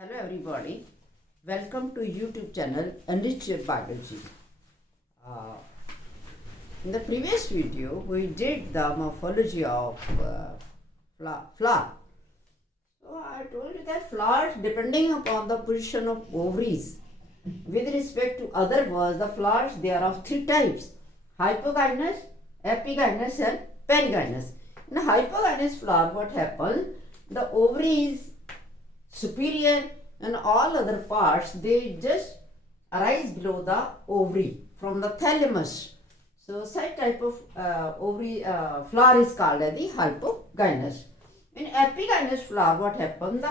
Hello everybody, welcome to YouTube channel Enriched Biology. Uh, in the previous video we did the morphology of flower. So I told you that flowers, depending upon the position of ovaries with respect to other words, the flowers they are of three types: hypogynous, epigynous and perigynous. In a hypogynous flower what happens, the ovaries superior and all other parts they just arise below the ovary from the thalamus. So such type of ovary flower is called as the hypogynous. In epigynous flower what happens,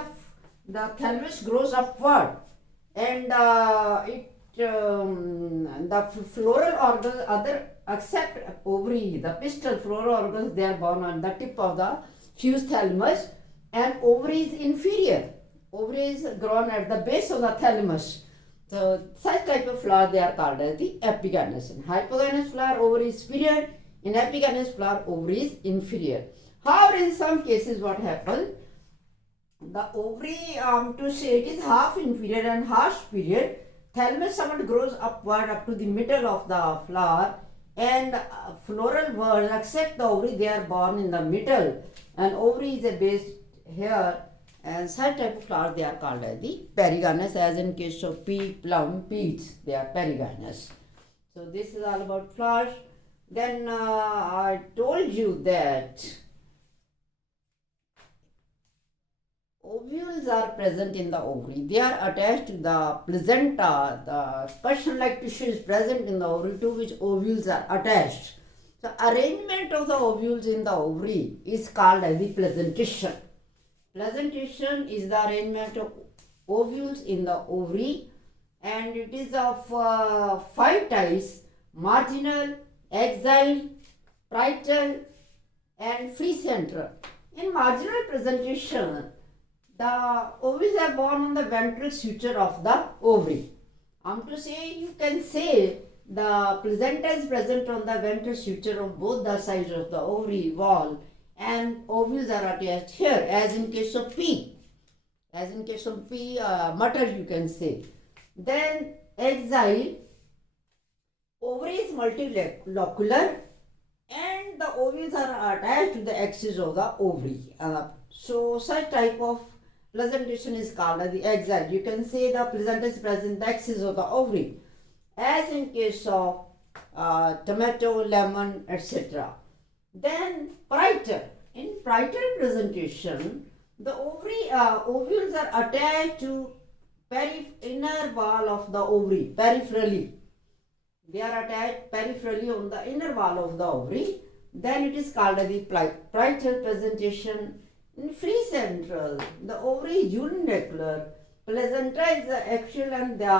the thalamus grows upward and the floral organs other except ovary, the pistil floral organs they are born on the tip of the fused thalamus, and ovary is inferior. Ovary is grown at the base of the thalamus. So such type of flower they are called as the epigynous. In hypogynous flower ovary is superior, in epigynous flower ovary is inferior. However, in some cases what happens, the ovary to say it is half inferior and half superior. Thalamus somewhat grows upward up to the middle of the flower, and floral words except the ovary they are born in the middle, and ovary is a base here, and such type of flower they are called as the perigynous, as in case of pea, plum, peach they are perigynous. So this is all about flowers. Then I told you that ovules are present in the ovary. They are attached to the placenta. The sponge-like tissue is present in the ovary to which ovules are attached. So arrangement of the ovules in the ovary is called as the placentation. Placentation is the arrangement of ovules in the ovary, and it is of five types: marginal, axial, parietal and free central. In marginal presentation, the ovules are born on the ventral suture of the ovary. To say, you can say the placenta is present on the ventral suture of both the sides of the ovary wall, and ovules are attached here, as in case of pea. As in case of pea, mutton you can say. Then axial, ovary is multilocular and the ovules are attached to the axis of the ovary. So such type of presentation is called as the axial. You can say the placenta is present in the axis of the ovary, as in case of tomato, lemon, etc. Then parietal. In parietal presentation, the ovules are attached to inner wall of the ovary, peripherally. They are attached peripherally on the inner wall of the ovary. Then it is called as the parietal presentation. In free central, the ovary is unilocular, placenta is axial, and the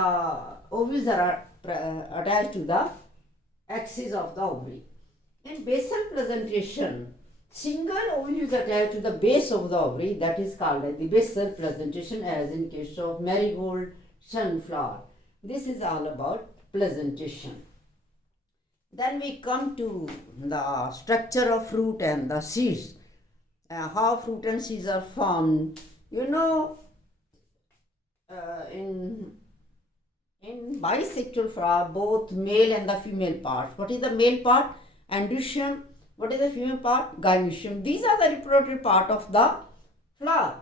ovules are attached to the axis of the ovary. In basal presentation, single ovule is attached to the base of the ovary, that is called as the basal presentation, as in case of marigold, sunflower. This is all about presentation. Then we come to the structure of fruit and the seeds. How fruit and seeds are formed. You know, in bisexual flower, both male and the female part. What is the male part? Androecium. What is the female part? Gynoecium. These are the reproductive part of the flower.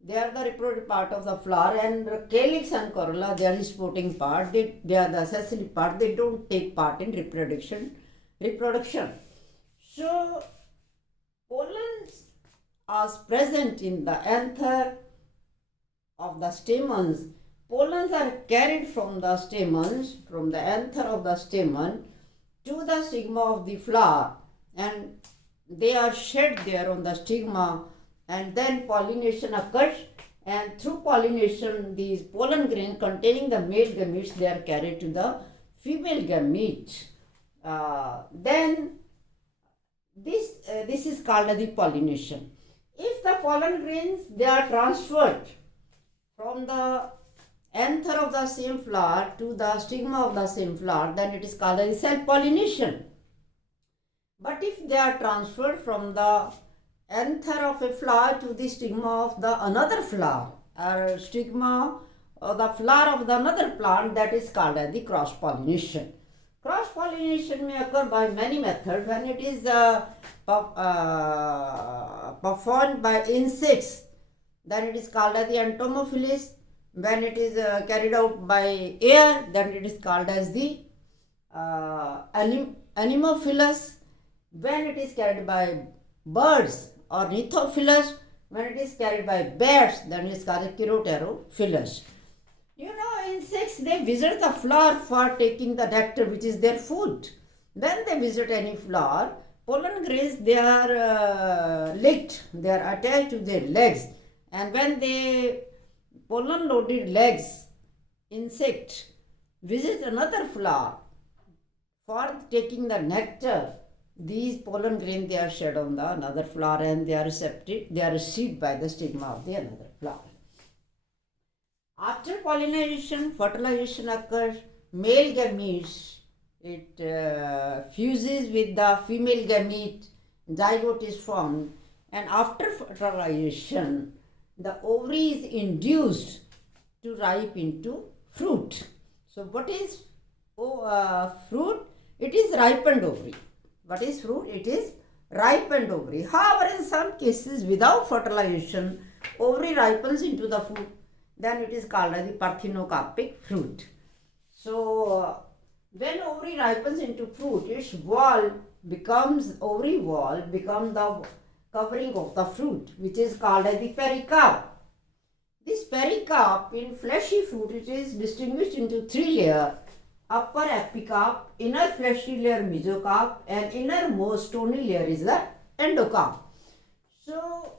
They are the reproductive part of the flower, and calyx and corolla they are the supporting part. They are the accessory part. They don't take part in reproduction. So pollens are present in the anther of the stamens. Pollens are carried from the stamens, from the anther of the stamen to the stigma of the flower, and they are shed there on the stigma, and then pollination occurs, and through pollination these pollen grains containing the male gametes they are carried to the female gametes. Then this is called the pollination. If the pollen grains they are transferred from the anther of the same flower to the stigma of the same flower, then it is called as self-pollination. But if they are transferred from the anther of a flower to the stigma of the another flower, or stigma or the flower of the another plant, that is called as the cross pollination. Cross pollination may occur by many methods. When it is performed by insects, then it is called as the entomophilus. When it is carried out by air, then it is called as the anemophilus. When it is carried by birds, or ornithophilus. When it is carried by bats, then it is called chiroterophilus. You know, insects, they visit the flower for taking the nectar, which is their food. When they visit any flower, pollen grains, they are licked, they are attached to their legs. And when they pollen loaded legs, insect, visit another flower for taking the nectar, these pollen grains, they are shed on the another flower and they are received by the stigma of the another flower. After pollination, fertilization occurs. Male gametes, it fuses with the female gamete, zygote is formed, and after fertilization, the ovary is induced to ripe into fruit. So what is fruit? It is ripened ovary. What is fruit? It is ripened ovary. However, in some cases, without fertilization, ovary ripens into the fruit. Then it is called as the parthenocarpic fruit. So, when ovary ripens into fruit, its ovary wall becomes the covering of the fruit, which is called as the pericarp. This pericarp in fleshy fruit, it is distinguished into three layers: upper epicarp, inner fleshy layer mesocarp, and innermost stony layer is the endocarp. So,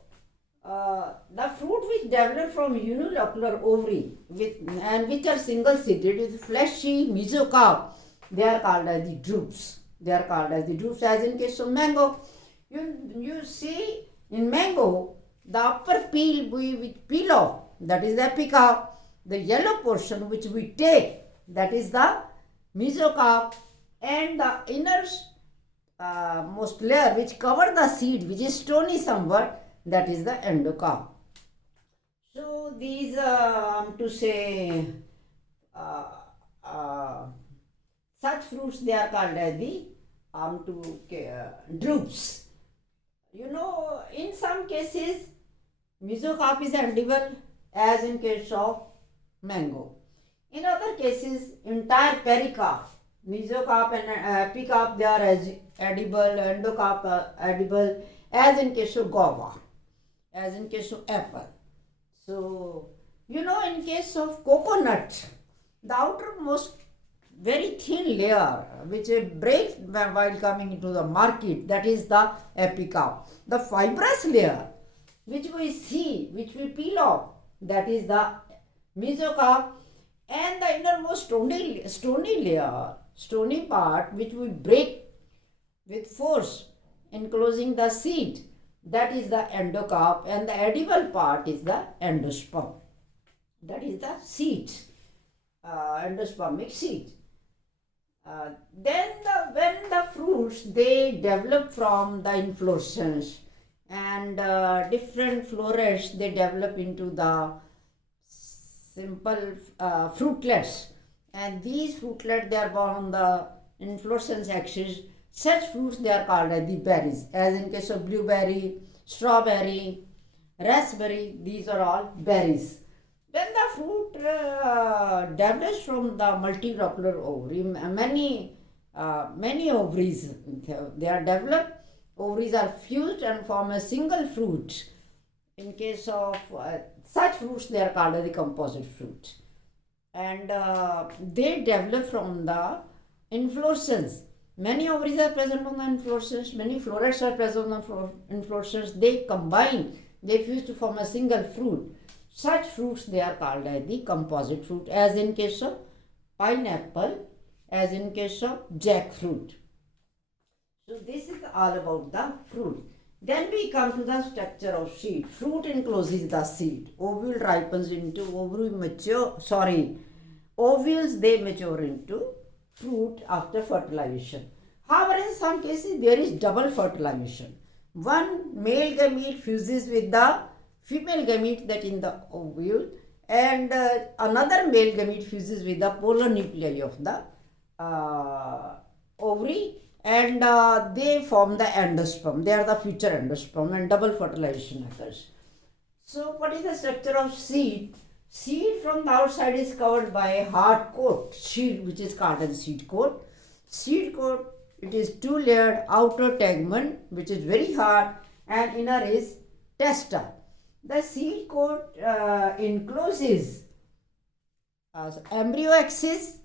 the fruit which develop from unilocular ovary which are single seeded with fleshy mesocarp, they are called as the drupes. They are called as the drupes, as in case of mango. You see in mango, the upper peel we peel off, that is the epicarp. The yellow portion which we take, that is the mesocarp, and the inner most layer which cover the seed, which is stony somewhat, that is the endocarp. So these to say such fruits, they are called as the drupes. You know, in some cases mesocarp is edible, as in case of mango. In other cases, entire pericarp, mesocarp and epicarp, they are edible, endocarp edible, as in case of guava, as in case of apple. So, you know, in case of coconut, the outermost very thin layer which breaks while coming into the market, that is the epicarp. The fibrous layer which we see, which we peel off, that is the mesocarp, and the innermost stony layer, stony part which we break with force enclosing the seed, that is the endocarp, and the edible part is the endosperm, that is the seed, endospermic seed. When the fruits, they develop from the inflorescence, and different florets, they develop into the simple fruitlets, and these fruitlets, they are born on the inflorescence axis. Such fruits, they are called as the berries, as in case of blueberry, strawberry, raspberry, these are all berries. When the fruit develops from the multilocular ovary, many ovaries, they are developed, ovaries are fused and form a single fruit. In case of such fruits, they are called as the composite fruit. And they develop from the inflorescence. Many ovaries are present on the inflorescence, many florets are present on the inflorescence. They combine, they fuse to form a single fruit. Such fruits, they are called as the composite fruit, as in case of pineapple, as in case of jackfruit. So this is all about the fruit. Then we come to the structure of seed. Fruit encloses the seed. Ovule ripens into ovules, they mature into fruit after fertilization. However, in some cases there is double fertilization. One male gamete fuses with the female gamete that in the ovule, and another male gamete fuses with the polar nuclei of the ovary, and they form the endosperm. They are the future endosperm, and double fertilization occurs. So what is the structure of seed? Seed from the outside is covered by a hard coat, seed, which is called as seed coat. Seed coat, it is two-layered, outer tegmen, which is very hard, and inner is testa. The seed coat encloses embryo axis,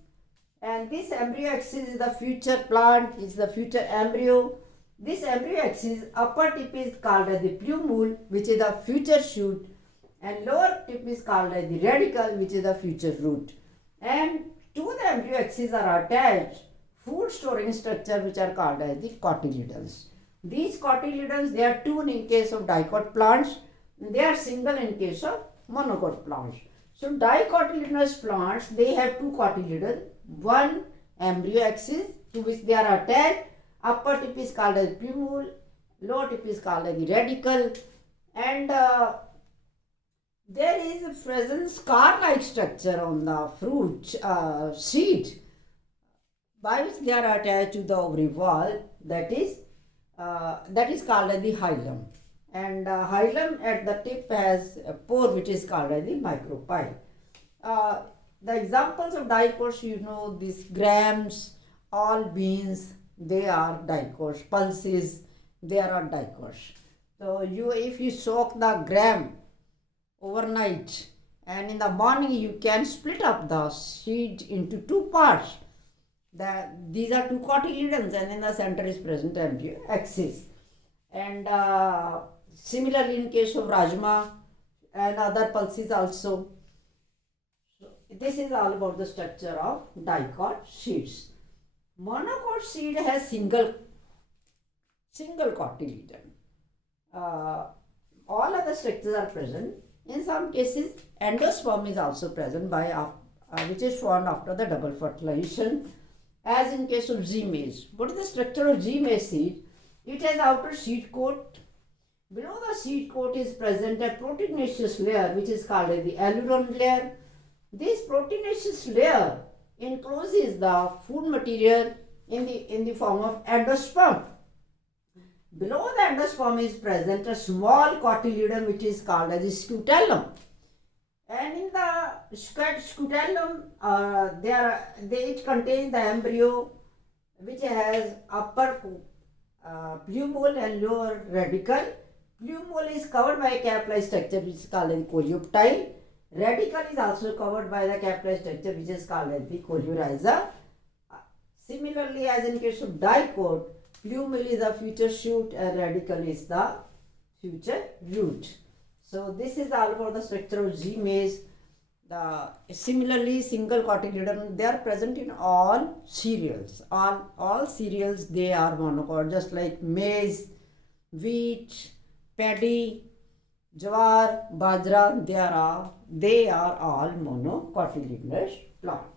and this embryo axis is the future plant, is the future embryo. This embryo axis, upper tip is called as the plumule, which is the future shoot, and lower tip is called as the radicle, which is the future root. And to the embryo axis are attached food storing structure, which are called as the cotyledons. These cotyledons, they are two in case of dicot plants, they are single in case of monocot plants. So dicotyledonous plants, they have two cotyledons, one embryo axis to which they are attached. Upper tip is called as plumule, lower tip is called as the radicle, and there is a present scar-like structure on the fruit seed by which they are attached to the ovary wall. That is called as the hilum, and hilum at the tip has a pore which is called as the micropyle. The examples of dicots, you know, these grams, all beans, they are dicots. Pulses, they are dicots. So if you soak the gram overnight, and in the morning you can split up the seed into two parts. These are two cotyledons, and in the center is present embryo axis. And similarly in case of rajma and other pulses also. So this is all about the structure of dicot seeds. Monocot seed has single cotyledon. All other structures are present. In some cases, endosperm is also present which is formed after the double fertilization, as in case of G maize. What is the structure of G maize seed? It has outer seed coat. Below the seed coat is present a proteinaceous layer, which is called the alluron layer. This proteinaceous layer encloses the food material in the form of endosperm. Below the endosperm is present a small cotyledon, which is called as the scutellum. And in the scutellum, they each contain the embryo, which has upper plumule and lower radicle. Plumule is covered by a cap-like structure, which is called as the coleoptile. Radicle is also covered by the cap-like structure, which is called as the coleorhiza. Similarly, as in case of dicot, plumule is the future shoot and radicle is the future root. So this is all about the structure of G maize. Similarly, single cotyledon, they are present in all cereals. All cereals, they are monocot, just like maize, wheat, paddy, jawar, bajra, they are all monocotyledonous plants.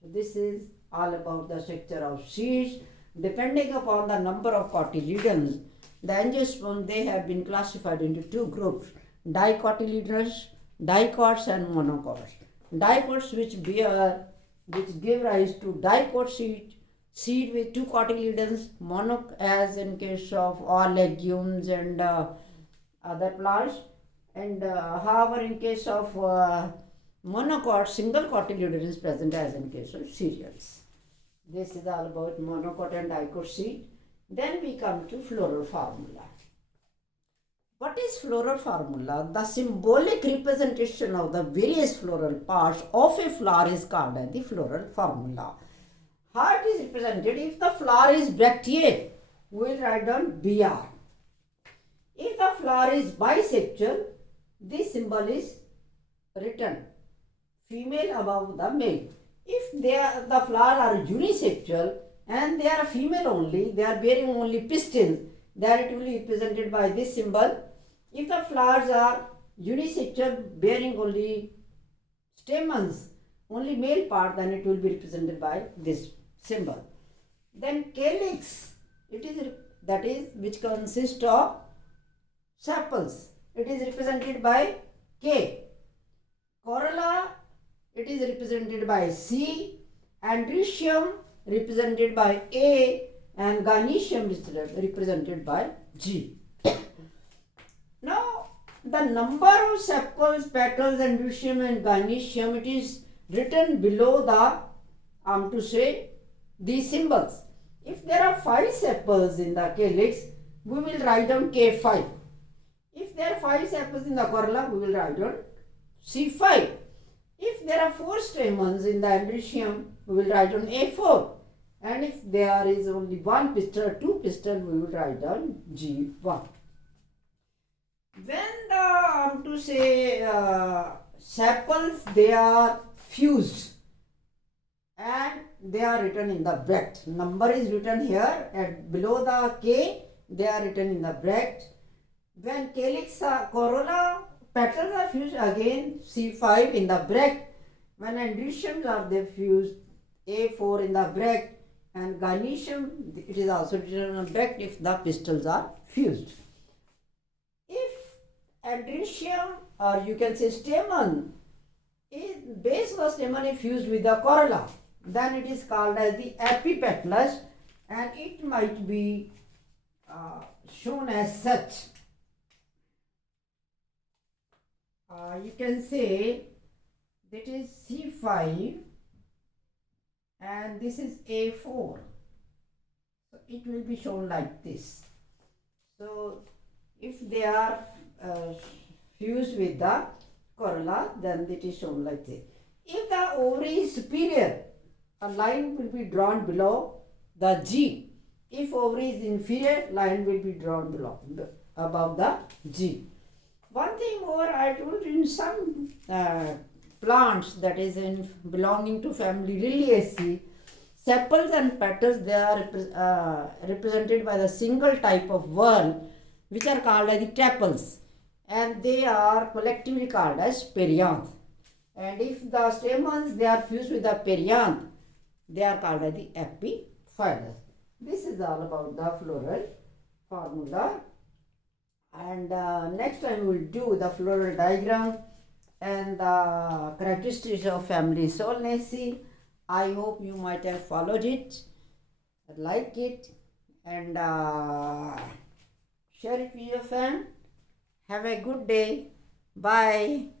So this is all about the structure of seeds. Depending upon the number of cotyledons, the angiosperm, they have been classified into two groups: dicotyledonous, dicots and monocots. Dicots which give rise to dicot seed with two cotyledons, as in case of all legumes and other plants, and however in case of monocot, single cotyledon is present, as in case of cereals. This is all about monocot and dicot seed. Then we come to floral formula. What is floral formula? The symbolic representation of the various floral parts of a flower is called as the floral formula. How it is represented? If the flower is bracteate, we will write down BR. If the flower is bisexual, this symbol is written female above the male. If the flowers are unisexual and they are female only, they are bearing only pistils, then it will be represented by this symbol. If the flowers are unisexual, bearing only stamens, only male part, then it will be represented by this symbol. Then calyx, which consists of sepals. it is represented by K. Corolla, it is represented by C. Andrecium represented by A, and Gynoecium is represented by G. Now, the number of sepals, petals, andrecium and gynoecium, it is written below these symbols. If there are 5 sepals in the calyx, we will write down K5. If there are 5 sepals in the corolla, we will write down C5. If there are 4 stamens in the andrecium, we will write down A4. And if there is only 1 pistil or 2 pistil, we will write down G1. When sepals, they are fused and they are written in the bracket. Number is written here and below the K, they are written in the bracket. When calyx, corolla, petals are fused, again C5 in the bracket. When andreciums are they fused, A4 in the bracket, and gynoecium, it is also written in the bracket if the pistils are fused. If andrecium, or you can say stamen, base of the stamen is fused with the corolla, then it is called as the epipetalous, and it might be shown as such. You can say that is C5 and this is A4. So it will be shown like this. So if they are fused with the corolla, then it is shown like this. If the ovary is superior, a line will be drawn below the G. If ovary is inferior, line will be drawn above the G. One thing more, I told you, in some plants, that is belonging to family Liliaceae, sepals and petals, they are represented by the single type of whorl, which are called as the tepals, and they are collectively called as perianth. And if the stamens, they are fused with the perianth, they are called as the epiphyllous. This is all about the floral formula. And next time we will do the floral diagram and the characteristics of family Solanaceae. I hope you might have followed it, like it, and share it with your friend. Have a good day. Bye.